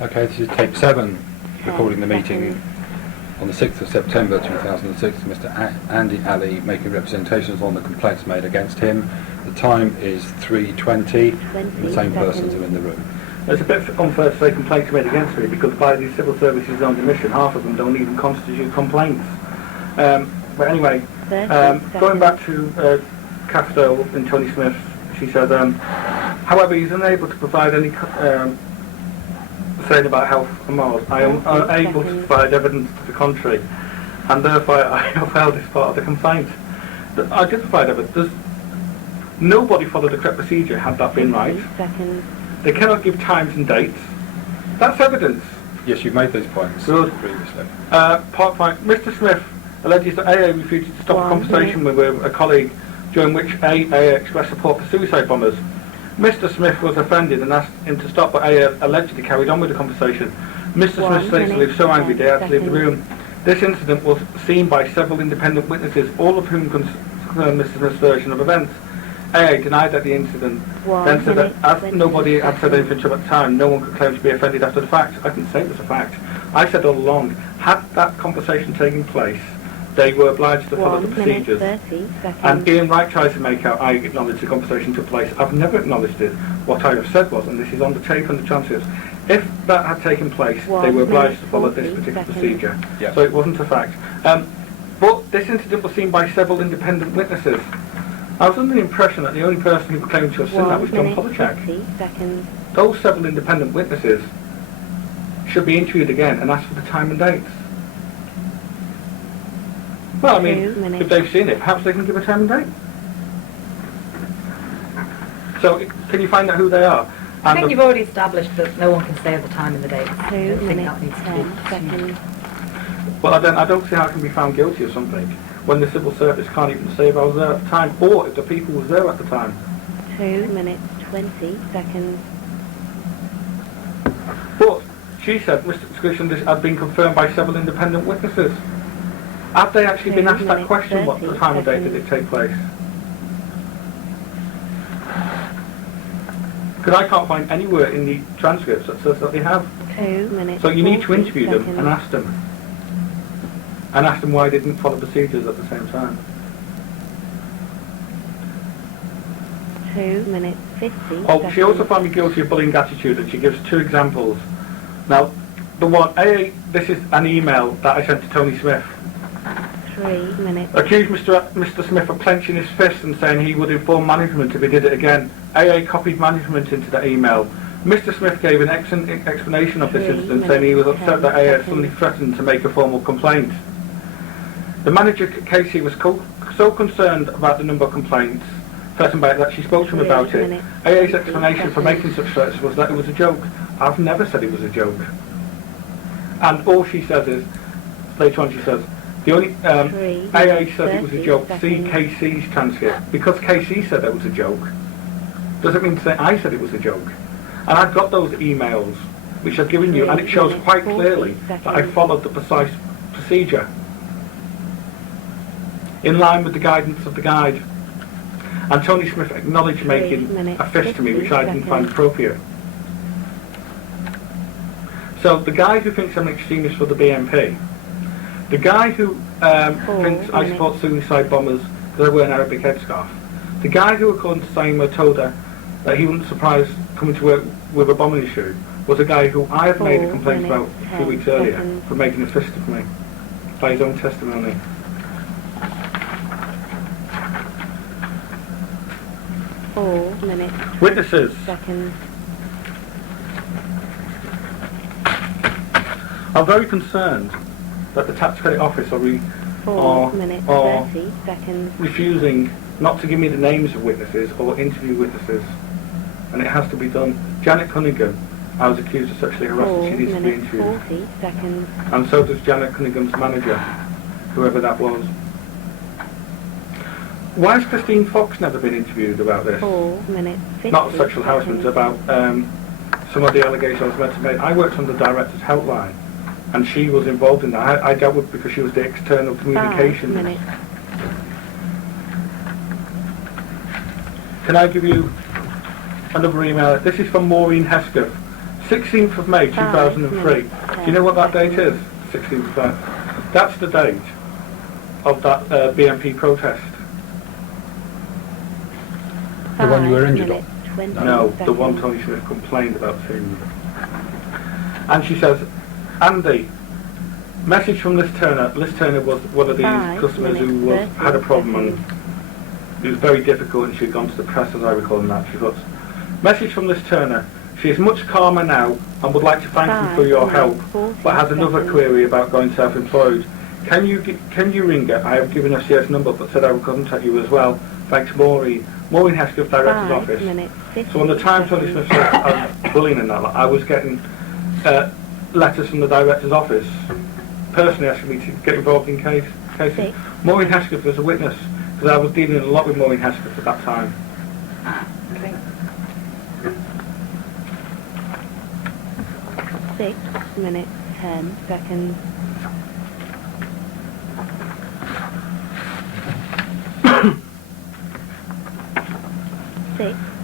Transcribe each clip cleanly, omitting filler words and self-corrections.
Okay, this is tape 7, recording the meeting on the 6th of September 2006. Mr. Andi Ali making representations on the complaints made against him. The time is 3:20. The same persons are in the room. It's a bit unfair to say complaints made against me, because by the civil services on the mission, half of them don't even constitute complaints. But anyway, going back to Casto and Tony Smith, she said, however, he's unable to provide any saying about health and morals. I am unable to provide evidence to the contrary, and therefore I upheld this part of the complaint. I did provide evidence. Nobody followed the correct procedure had that been right. They cannot give times and dates. That's evidence. Yes, you've made those points previously. Point. Mr. Smith alleges that AA refused to stop a conversation with a colleague during which AA expressed support for suicide bombers. Mr. Smith was offended and asked him to stop, but AA allegedly carried on with the conversation. Mr. Smith states he was so angry they had to leave the room. This incident was seen by several independent witnesses, all of whom confirmed Mr. Smith's version of events. AA denied that the incident, then said that as nobody had said anything to him at the time, no one could claim to be offended after the fact. I didn't say it was a fact. I said all along, had that conversation taken place, they were obliged to follow the procedures. And Ian Wright tries to make out I acknowledged the conversation took place. I've never acknowledged it. What I have said was, and this is on the tape and the transcripts, if that had taken place, they were obliged to follow this particular procedure. Yep. So it wasn't a fact. But this incident was seen by several independent witnesses. I was under the impression that the only person who claimed to have seen that was John Polachek. Those several independent witnesses should be interviewed again and asked for the time and dates. Well, I mean, if they've seen it, perhaps they can give a time and date. So, can you find out who they are? I think you've already established that no one can say at the time and the date. 2 minutes, 10 seconds. Well, then I don't see how I can be found guilty of something when the civil service can't even say if I was there at the time, or if the people was there at the time. 2 minutes, 20 seconds. But she said Mr. Exclusion had been confirmed by several independent witnesses. Have they actually been asked that question, what the time and date did it take place? Because I can't find anywhere in the transcripts that says that they have. 2 minutes. So you need to interview them and ask them. And ask them why they didn't follow procedures at the same time. 2 minutes, 50 Oh, she also found me guilty of bullying attitude, and she gives 2 examples. Now, the one, this is an email that I sent to Tony Smith. 3 minutes. Accused Mr. Smith of clenching his fist and saying he would inform management if he did it again. AA copied management into the email. Mr. Smith gave an excellent explanation of this incident, saying he was upset that AA had suddenly threatened to make a formal complaint. The manager, Casey, was so concerned about the number of complaints threatened by it that she spoke to him about it. AA's explanation for making such threats was that it was a joke. I've never said it was a joke. And all she says is, later on she says, the only AA said it was a joke. See KC's transcript. Because KC said it was a joke, doesn't mean to say I said it was a joke. And I've got those emails, which I've given you, and it shows quite clearly that I followed the precise procedure, in line with the guidance of the guide. And Tony Smith acknowledged making a fist to me, which I didn't find appropriate. So the guy who thinks I'm an extremist for the BNP, the guy who thinks I support suicide bombers because I wear an Arabic headscarf, the guy who, according to Saima, told her that he wasn't surprised coming to work with a bombing issue, was a guy who I had made a complaint about a few weeks earlier for making a fist of me, by his own testimony. Witnesses. Seconds. I'm very concerned that the tax credit office are refusing not to give me the names of witnesses or interview witnesses, and it has to be done. Janet Cunningham, I was accused of sexually harassing. She needs to be interviewed. 40 seconds. And so does Janet Cunningham's manager, whoever that was. Why has Christine Fox never been interviewed about this? 4 minutes, 50 Not sexual harassment, seconds. about some of the allegations I was meant to make. I worked on the director's helpline, and she was involved in that. I dealt with because she was the external communications. 5 minutes. Can I give you another email? This is from Maureen Hesketh, 16th of May 2003. Do you know what that date is? 16th of May. That's the date of that BNP protest. The one you were injured on? 20 No, the seconds. one Tony Smith complained about seeing. And she says, Andy, message from Liz Turner. Liz Turner was one of these 5 customers who minutes, had a 30 problem and seconds. it was very difficult and she'd gone to the press, as I recall, and that. She puts, message from Liz Turner. She is much calmer now and would like to thank you for your help, but has another query about going self-employed. Can you ring her? I have given her CS number, but said I would contact you as well. Thanks, Maureen. Maureen Hesketh, Director's 5 Office. minutes, 50 So on the time Tony seconds. Smith said I was bullying and that, I was getting letters from the Director's Office personally asking me to get involved in cases. 6. Maureen Hesketh was a witness, because I was dealing a lot with Maureen Hesketh at that time. Okay. 6 minutes, 10 seconds.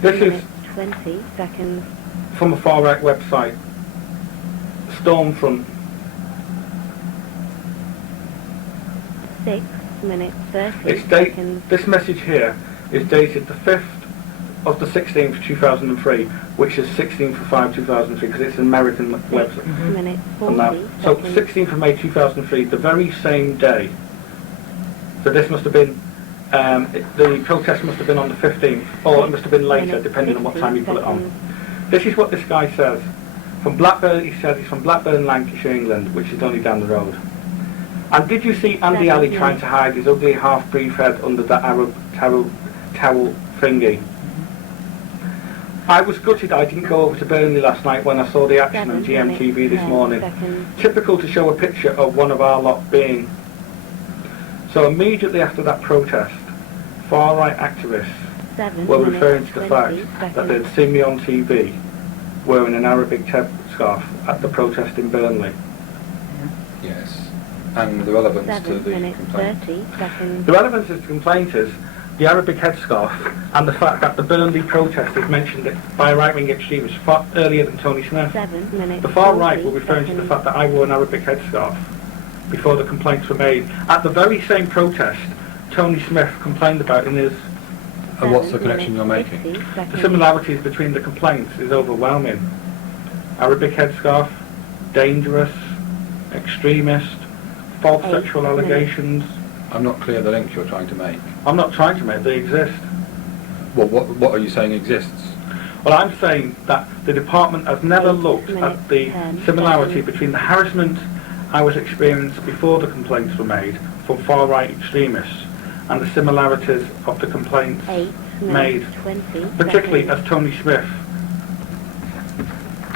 This is 20 seconds. from a far-right website, Stormfront. 6 minutes, 30 It's date. seconds. This message here is dated the 5th of the 16th, 2003, which is 16th of 5, 2003, because it's an American 6 website. minutes, On 40 that. So seconds. 16th of May 2003, the very same day. So this must have been, the protest must have been on the 15th, or it must have been later, depending on what time you put it on. This is what this guy says. From Blackburn, he said he's from Blackburn, Lancashire, England, which is only down the road. And did you see Andi Ali trying to hide his ugly half-breed head under that Arab towel thingy? I was gutted I didn't go over to Burnley last night when I saw the action on 7 minutes, GMTV this 10 morning. seconds. Typical to show a picture of one of our lot being. So immediately after that protest, far-right activists 7 were minutes, referring to the 20 fact that seconds. they'd seen me on TV wearing an Arabic scarf at the protest in Burnley. Yes. And the relevance to 7 the minutes, complaint. 30 seconds. The relevance of the complaint is the Arabic headscarf and the fact that the Burnley protesters mentioned it by right-wing extremists far earlier than Tony Smith. 7 minutes, The far right 40 were referring to the seconds. fact that I wore an Arabic headscarf before the complaints were made. At the very same protest, Tony Smith complained about in his... And what's the 7 connection you're minutes, making? 50 The seconds. similarities between the complaints is overwhelming. Arabic headscarf, dangerous, extremist, false 8 sexual minutes. allegations. I'm not clear the link you're trying to make. I'm not trying to make, they exist. Well, what are you saying exists? Well, I'm saying that the department has never 8 looked at minutes, the 10 similarity seconds. between the harassment I was experienced before the complaints were made from far-right extremists and the similarities of the complaints 8 made, minutes, 20 particularly seconds. as Tony Smith,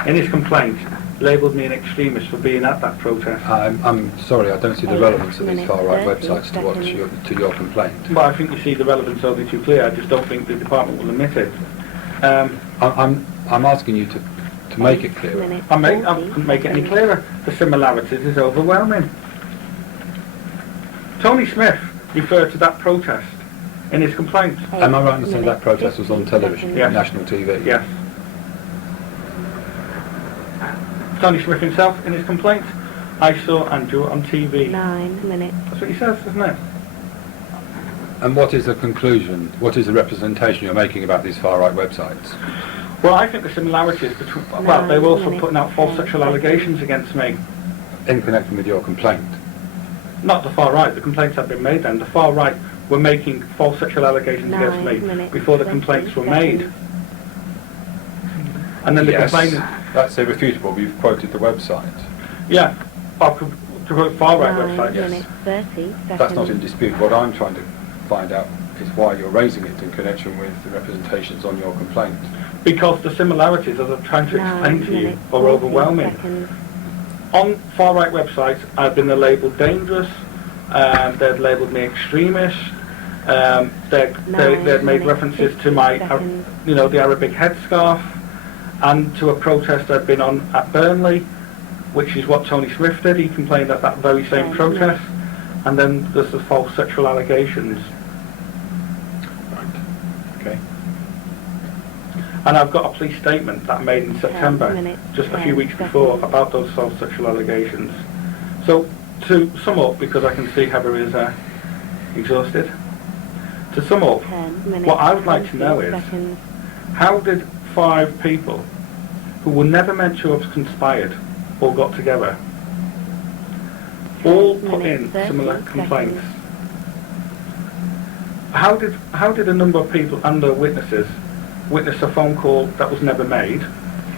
in his complaint, labelled me an extremist for being at that protest. I'm sorry, I don't see the 8 relevance of these minutes, far-right 30 websites to, seconds. to your complaint. But I think you see the relevance only too clear. I just don't think the department will admit it. I'm asking you to make it clearer. Minutes, I 40 couldn't make it any seconds. clearer. The similarities is overwhelming. Tony Smith referred to that protest in his complaint. 8 Am I right in saying that minutes, protest was on 50 television, seconds. Yes. national TV? Yes. Tony Smith himself in his complaint, I saw Andrew on TV. 9 minutes. That's what he says, isn't it? And what is the conclusion? What is the representation you're making about these far-right websites? Well, I think the similarities between... Well, they were also 9 putting out false minutes, sexual 10 allegations against me. In connection with your complaint? Not the far right. The complaints had been made then. The far right were making false sexual allegations 9 against me minutes, before the 20 complaints were seconds. made. And then the Yes, complainant... that's irrefutable. You've quoted the website. Yeah, to quote far-right 9 website, yes. minutes, 30 seconds. That's not in dispute. What I'm trying to find out is why you're raising it in connection with the representations on your complaint. Because the similarities, as I'm trying to 9 explain to you, minutes, are 40 overwhelming. seconds. On far-right websites, I've been labelled dangerous, they'd labelled me extremist, they'd made references to my, the Arabic headscarf, and to a protest I'd been on at Burnley, which is what Tony Smith did. He complained at that very same 10 protest, and then there's the false sexual allegations. Right. Okay. And I've got a police statement that I made in September, just a few weeks before, about those false sexual allegations. So, to sum up, because I can see Heather is exhausted, to sum up, what I would like to know is, how did 5 people who were never meant to have conspired or got together all put in similar complaints? How did a number of people and their witnesses witness a phone call that was never made?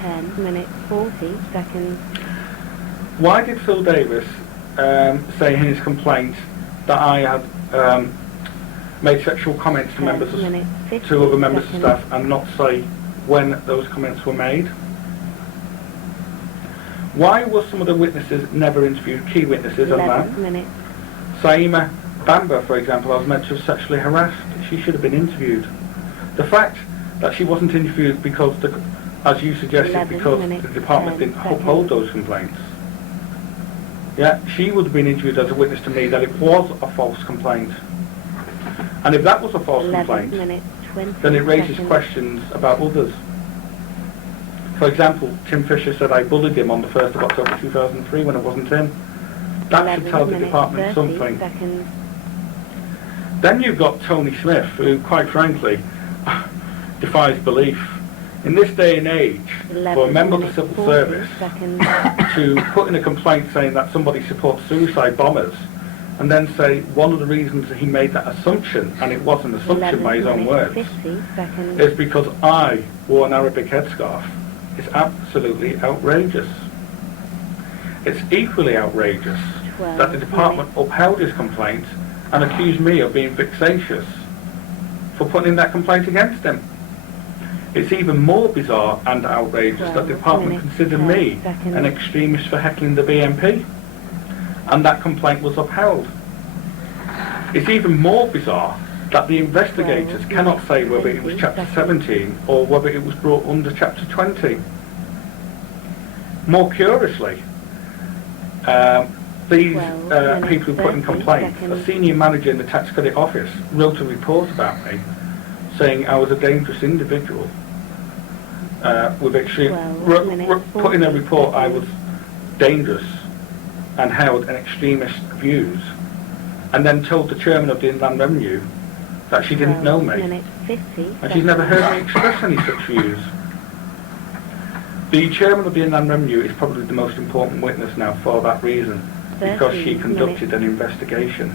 10 minutes 40 seconds. Why did Phil Davis say in his complaint that I had made sexual comments to other members of staff, and not say when those comments were made? Why were some of the witnesses never interviewed, key witnesses on that? Saima Bamba, for example, I was meant to have sexually harassed. She should have been interviewed. The fact that she wasn't interviewed because, as you suggested, because the department didn't uphold those complaints. Yeah, she would have been interviewed as a witness to me that it was a false complaint. And if that was a false complaint, then it raises questions about others. For example, Tim Fisher said I bullied him on the 1st of October 2003 when I wasn't in. That should tell the department something. Then you've got Tony Smith, who, quite frankly, defies belief. In this day and age, for a member of the civil service to put in a complaint saying that somebody supports suicide bombers, and then say one of the reasons he made that assumption, and it was an assumption by his own words, is because I wore an Arabic headscarf, is absolutely outrageous. It's equally outrageous that the department upheld his complaint and accused me of being vexatious for putting in that complaint against him. It's even more bizarre and outrageous that the department considered me an extremist for heckling the BNP, and that complaint was upheld. It's even more bizarre that the investigators cannot say whether it was Chapter 17 or whether it was brought under Chapter 20. More curiously, these people who put in complaints, a senior manager in the tax credit office wrote a report about me saying I was a dangerous individual with extreme, put in a report I was dangerous and held an extremist views, and then told the chairman of the Inland Revenue that she didn't know me, and she's never heard me express any such views. The chairman of the Inland Revenue is probably the most important witness now for that reason, because she conducted an investigation,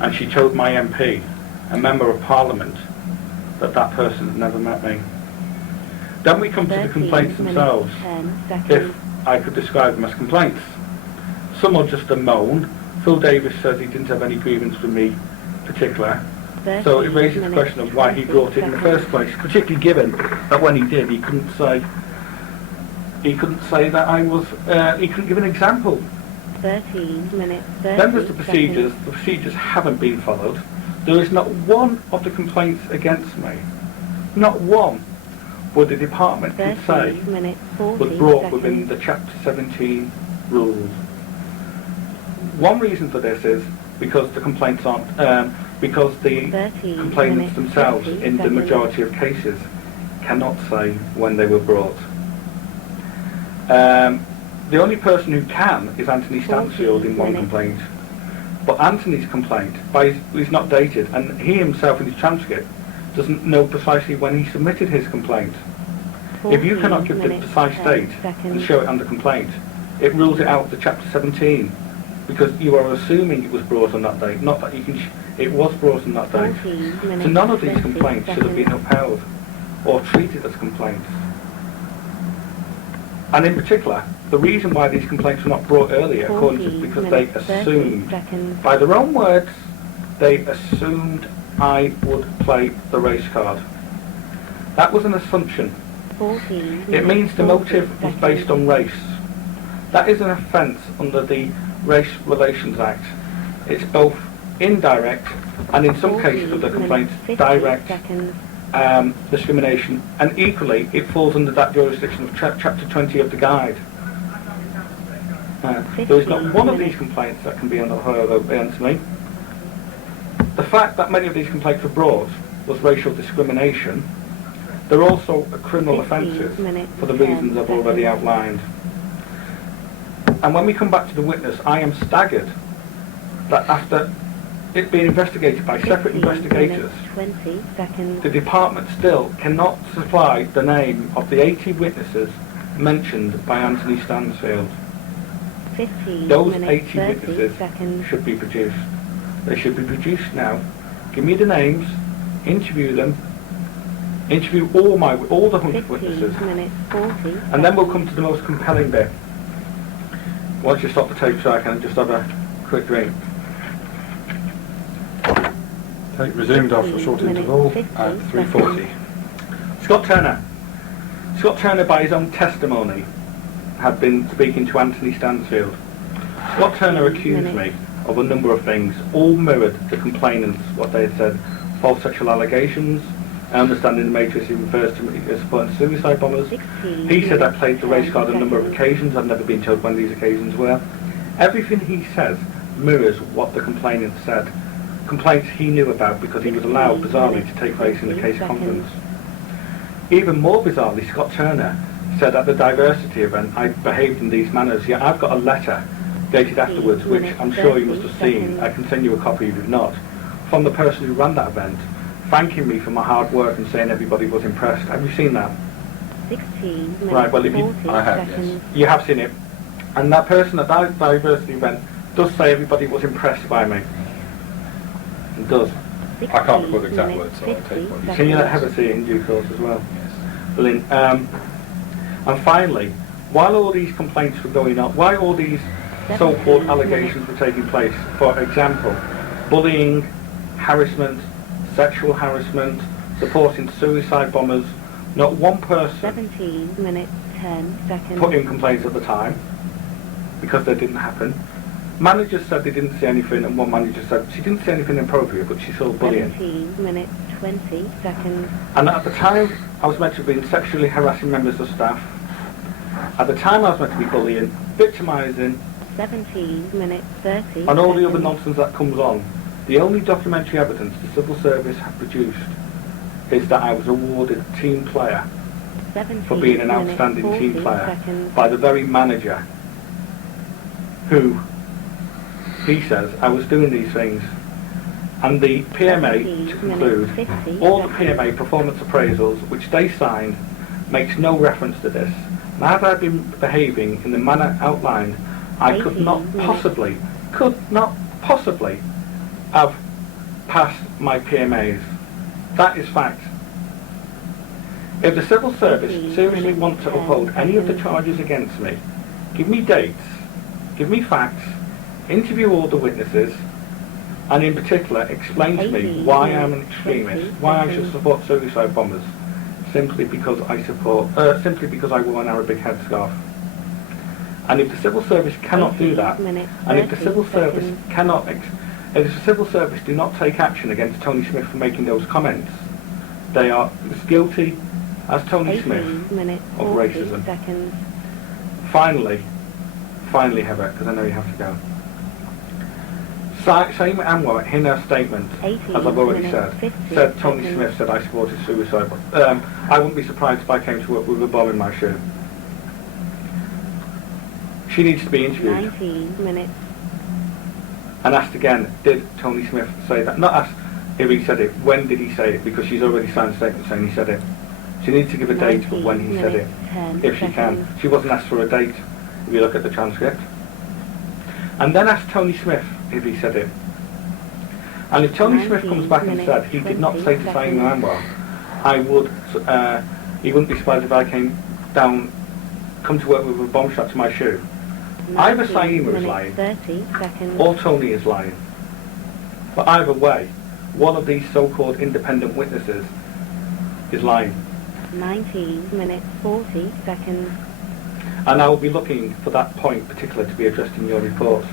and she told my MP, a member of Parliament, that that person had never met me. Then we come to the complaints themselves, if I could describe them as complaints. Some are just a moan. Phil Davis says he didn't have any grievance with me particular. So it raises the question of why he brought it in the first place, particularly given that when he did, he couldn't say that I was, he couldn't give an example. 13 minutes, 30 Then there's the procedures. The procedures haven't been followed. There is not one of the complaints against me, not one, where the department could say was brought within the Chapter 17 rules. One reason for this is because the complaints aren't, because the complainants themselves, in the majority of cases, cannot say when they were brought. The only person who can is Anthony Stansfield in one complaint. But Anthony's complaint is not dated, and he himself in his transcript doesn't know precisely when he submitted his complaint. If you cannot give the precise date and show it on the complaint, it rules it out of the Chapter 17, because you are assuming it was brought on that date, not that you can. It was brought on that date. So none of these complaints should have been upheld or treated as complaints. And in particular, the reason why these complaints were not brought earlier, according to, because they assumed, by their own words, they assumed I would play the race card. That was an assumption. It means the motive was based on race. That is an offence under the Race Relations Act. It's both indirect and, in some cases of the complaints, direct discrimination, and equally it falls under that jurisdiction of Chapter 20 of the Guide. There is not one of these complaints that can be unheard of against me. The fact that many of these complaints were brought was racial discrimination. They're also criminal 15 offences minutes, for the 10 reasons I've already seconds. outlined. And when we come back to the witness, I am staggered that after it being investigated by separate 15 investigators, minutes, 20 seconds. the department still cannot supply the name of the 80 witnesses mentioned by Anthony Stansfield. 15 Those minutes, 80 30 witnesses seconds. should be produced. They should be produced now. Give me the names, interview them, interview all the 100 witnesses, 15 minutes, 40 and then we'll come to the most compelling bit. Once you stop the tape so I can just have a quick drink. Tape resumed after a short interval at 3:40. Scott Turner. Scott Turner, by his own testimony, had been speaking to Anthony Stansfield. Scott Turner accused me of a number of things, all mirrored the complainants, what they had said. False sexual allegations. I understand in the Matrix he refers to me as supporting suicide bombers. 16 He said I played the race minutes, card on a number of 10 occasions. I've never been told when these occasions were. Everything he says mirrors what the complainant said. Complaints he knew about because he was allowed, bizarrely, to take place in the case conference. Even more bizarrely, Scott Turner said at the diversity event I behaved in these manners. Yet I've got a letter dated afterwards, which I'm sure you must have seen. I can send you a copy if you've not, from the person who ran that event, thanking me for my hard work and saying everybody was impressed. Have you seen that? 16 minutes, Right, well, if you- 40 I have, yes. seconds. You have seen it. And that person at that diversity event does say everybody was impressed by me. It does. I can't recall the 16 exact minutes, words, so I'll 50 take what you Can you let seconds. Heather see it in due course as well? Yes. Brilliant. And finally, while all these complaints were going on, why all these so-called allegations were taking place, for example, bullying, harassment, sexual harassment, supporting suicide bombers, not one person 17 minutes, 10 seconds. put in complaints at the time, because they didn't happen. Managers said they didn't see anything, and one manager said she didn't see anything inappropriate, but she saw bullying. 17 minutes, 20 seconds. And at the time, I was meant to have been sexually harassing members of staff. At the time, I was meant to be bullying, victimising, 17 minutes, 30 and all the other seconds. nonsense that comes on. The only documentary evidence the civil service have produced is that I was awarded team player 17 for being an minutes, outstanding 40 team player seconds. by the very manager who, he says, I was doing these things. And the PMA, to 17 conclude, minutes, 50 all the seconds. PMA performance appraisals, which they signed, makes no reference to this. Now, had I been behaving in the manner outlined, I could 18 not possibly have passed my PMAs. That is fact. If the civil service 18 seriously minutes, want to 10 uphold any of the seconds. charges against me, give me dates, give me facts, interview all the witnesses, and in particular explain to me 18 why I'm an minutes, extremist, 20 why I should seconds. support suicide bombers, simply because I wore an Arabic headscarf. And if the civil service cannot do 18 that, minutes, and if the 30 civil service seconds. cannot, if the civil service do not take action against Tony Smith for making those comments, they are as guilty as Tony 18 Smith minutes, of 40 racism. seconds. Finally, Heather, because I know you have to go. Saima Anwar, in her statement, 18 as I've already minutes, said, 50 said Tony seconds. Smith said I supported suicide. I wouldn't be surprised if I came to work with a bomb in my shoe. She needs to be interviewed 19 minutes. and asked again, did Tony Smith say that? Not asked if he said it, when did he say it, because she's already signed a statement saying he said it. She needs to give a date of when he said it, 10 if she can. seconds. She wasn't asked for a date, if you look at the transcript. And then ask Tony Smith if he said it. And if Tony Smith comes back and said he did not say to Saima Anwar, he wouldn't be surprised if I come to work with a bomb shot to my shoe. Either 19 Saima is minutes, lying, 30 seconds. or Tony is lying. But either way, one of these so-called independent witnesses is lying. 19 minutes, 40 seconds. And I will be looking for that point particular to be addressed in your report.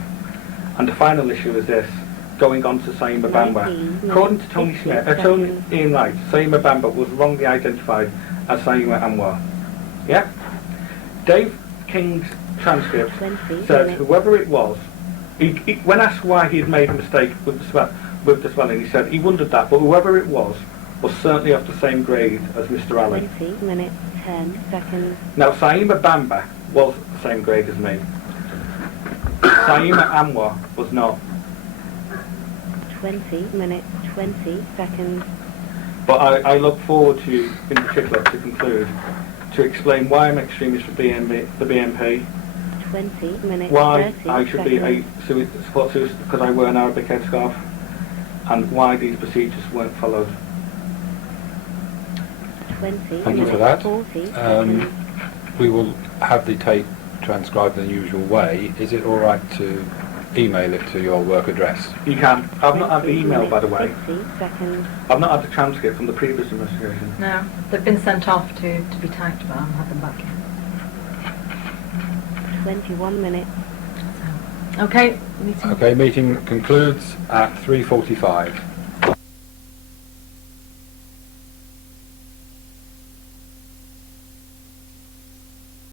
And the final issue is this, going on to Saima 19 Bamba. According to Tony minutes, Smith, 50 Tony seconds. Ian Wright, Saima Bamba was wrongly identified as Saima Anwar. Yeah? Dave King's transcript 20 says minutes. whoever it was, when asked why he had made a mistake with the spelling, he said he wondered that, but whoever it was was certainly of the same grade as Mr. Ali. 20 minutes, 10 seconds. Now, Saima Bamba was the same grade as me. Saima Anwar was not. 20 minutes, 20 seconds. But I look forward to, in particular, to conclude, to explain why I'm extremist for the BNP, 20 minutes, why 30 I should be a seconds. support suicide because I wear an Arabic headscarf, and why these procedures weren't followed. 20 Thank you for minutes, that. 40 seconds. We will have the tape transcribed in the usual way. Is it all right to email it to your work address? You can. I've not had the 20 email, by the way. minutes, 50 seconds. I've not had the transcript from the previous investigation. No, they've been sent off to be typed, but I haven't had them back yet. 21 minutes. So, okay, meeting. Okay, meeting concludes at 3:45.